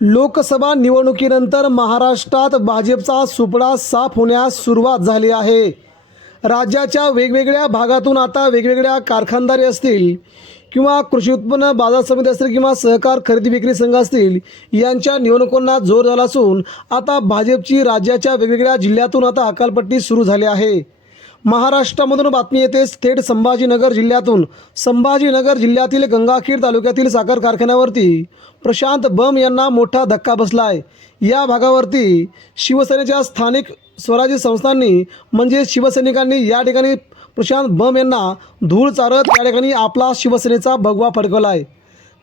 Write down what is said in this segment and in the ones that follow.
लोकसभा निवडणुकीनंतर महाराष्ट्रात भाजपचा सुपडा साफ होण्यास सुरुवात झाली आहे. राज्याच्या वेगवेगळ्या भागातून आता वेगवेगळ्या कारखानदारी असतील किंवा कृषी उत्पन्न बाजार समिती असतील किंवा सहकार खरेदी विक्री संघ असतील यांच्या निवडणुकांना जोर झाला असून आता भाजपची राज्याच्या वेगवेगळ्या जिल्ह्यातून आता अकालपट्टी सुरू झाली आहे. महाराष्ट्रामधून बातमी येते थेट संभाजीनगर जिल्ह्यातून. संभाजीनगर जिल्ह्यातील गंगाखेड तालुक्यातील साखर कारखान्यावरती प्रशांत बम यांना मोठा धक्का बसला आहे या भागावरती शिवसेनेच्या स्थानिक स्वराज्य संस्थांनी म्हणजे शिवसैनिकांनी या ठिकाणी प्रशांत बम यांना धूळ चारत या ठिकाणी आपला शिवसेनेचा भगवा फडकवला आहे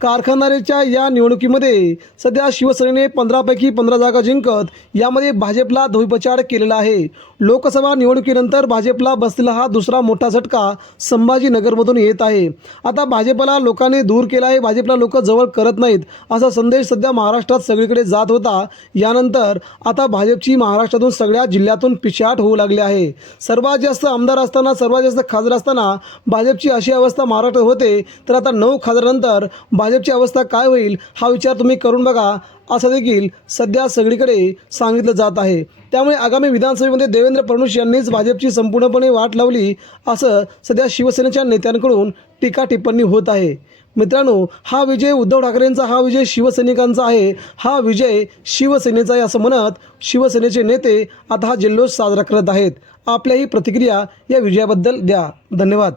कारखानदारीच्या या निवडणुकीमध्ये सध्या शिवसेनेने पंधरापैकी पंधरा जागा जिंकत यामध्ये भाजपला धोबीपछाड केलेला आहे. लोकसभा निवडणुकीनंतर भाजपला बसलेला हा दुसरा मोठा झटका संभाजीनगरमधून येत आहे. आता भाजपला लोकांनी दूर केला आहे भाजपला लोक जवळ करत नाहीत असा संदेश सध्या महाराष्ट्रात सगळीकडे जात होता. यानंतर आता भाजपची महाराष्ट्रातून सगळ्या जिल्ह्यातून पिछाट होऊ लागली आहे. सर्वात जास्त आमदार असताना सर्वात जास्त खासदार असताना भाजपची अशी अवस्था महाराष्ट्रात होते. तर आता नऊ खासदारानंतर भाजपची अवस्था काय होईल हा विचार तुम्ही करून बघा असं देखील सध्या सगळीकडे सांगितलं जात आहे. त्यामुळे आगामी विधानसभेमध्ये देवेंद्र फडणवीस यांनीच भाजपची संपूर्णपणे वाट लावली असं सध्या शिवसेनेच्या नेत्यांकडून टीका टिप्पणी होत आहे. मित्रांनो हा विजय उद्धव ठाकरेंचा हा विजय शिवसैनिकांचा आहे हा विजय शिवसेनेचा आहे असं म्हणत शिवसेनेचे नेते आता हा जल्लोष साजरा करत आहेत. आपल्याही प्रतिक्रिया या विजयाबद्दल द्या. धन्यवाद.